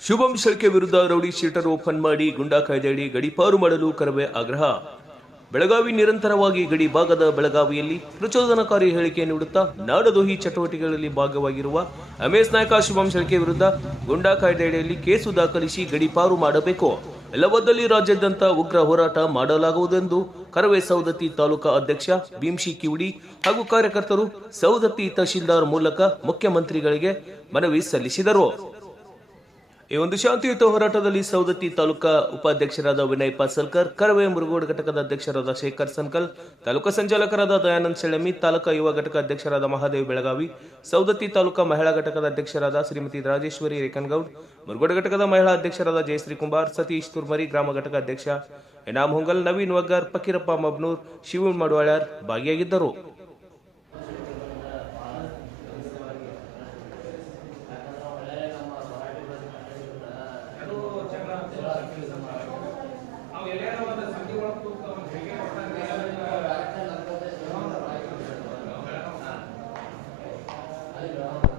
ಶುಭಂ ಶೆಳ್ಕೆ ವಿರುದ್ಧ rowdy sheeter open ಮಾಡಿ ಗುಂಡಾ ಕಾಯ್ದೆಯಡಿ ಗಡಿಪಾರು ಮಾಡಲು ಕರವೇ ಆಗ್ರಹ. ಬೆಳಗಾವಿ ನಿರಂತರವಾಗಿ ಗಡಿ ಭಾಗದ ಬೆಳಗಾವಿಯಲ್ಲಿ ಪ್ರಚೋದನಕಾರಿ ಹೇಳಿಕೆ ನೀಡುತ್ತಾ ನಾಡದೋಹಿ ಚಟುವಟಿಕೆಗಳಲ್ಲಿ ಭಾಗವಾಗಿರುವ ರಮೇಶ್ ನಾಯಕ ಶುಭಂ ಶಲ್ಕೆ ವಿರುದ್ಧ ಗುಂಡಾ ಕಾಯ್ದೆಯಡಿಯಲ್ಲಿ ಕೇಸು ದಾಖಲಿಸಿ ಗಡಿಪಾರು ಮಾಡಬೇಕು. ಎಲ್ಲವದಲ್ಲಿ ರಾಜ್ಯಾದ್ಯಂತ ಉಗ್ರ ಹೋರಾಟ ಮಾಡಲಾಗುವುದೆಂದು ಕರವೇ ಸೌದತ್ತಿ ತಾಲೂಕಾ ಅಧ್ಯಕ್ಷ ಭೀಮ್ಶಿ ಕಿವುಡಿ ಹಾಗೂ ಕಾರ್ಯಕರ್ತರು ಸೌದತ್ತಿ ತಹಶೀಲ್ದಾರ್ ಮೂಲಕ ಮುಖ್ಯಮಂತ್ರಿಗಳಿಗೆ ಮನವಿ ಸಲ್ಲಿಸಿದರು. ಈ ಒಂದು ಶಾಂತಿಯುತ ಹೋರಾಟದಲ್ಲಿ ಸೌದತ್ತಿ ತಾಲೂಕಾ ಉಪಾಧ್ಯಕ್ಷರಾದ ವಿನಯ್ ಪಾಸಲ್ಕರ್, ಕರವೇ ಮುರುಗೋಡ್ ಘಟಕದ ಅಧ್ಯಕ್ಷರಾದ ಶೇಖರ್ ಸನ್ಕಲ್, ತಾಲೂಕಾ ಸಂಚಾಲಕರಾದ ದಯಾನಂದ್ ಶೆಳಮಿ ತಾಲೂಕಾ ಯುವ ಘಟಕ ಅಧ್ಯಕ್ಷರಾದ ಮಹಾದೇವ್ ಬೆಳಗಾವಿ ಸೌದತ್ತಿ ತಾಲೂಕಾ ಮಹಿಳಾ ಘಟಕದ ಅಧ್ಯಕ್ಷರಾದ ಶ್ರೀಮತಿ ರಾಜೇಶ್ವರಿ ರೇಖನ್ಗೌಡ್, ಮುರುಗೋಡ ಘಟಕದ ಮಹಿಳಾ ಅಧ್ಯಕ್ಷರಾದ ಜಯಶ್ರೀ ಕುಮಾರ್ ಸತೀಶ್ ತುರ್ಮರಿ ಗ್ರಾಮ ಘಟಕ ಅಧ್ಯಕ್ಷ ಎನಾಮ್ ಹೊಂಗಲ್, ನವೀನ್ ವಗ್ಗಾರ್ ಫಕೀರಪ್ಪ ಮಬ್ನೂರ್, ಶಿವನ್ ಮಡವಾಳ್ಯಾರ್ ಭಾಗಿಯಾಗಿದ್ದರು. Amen.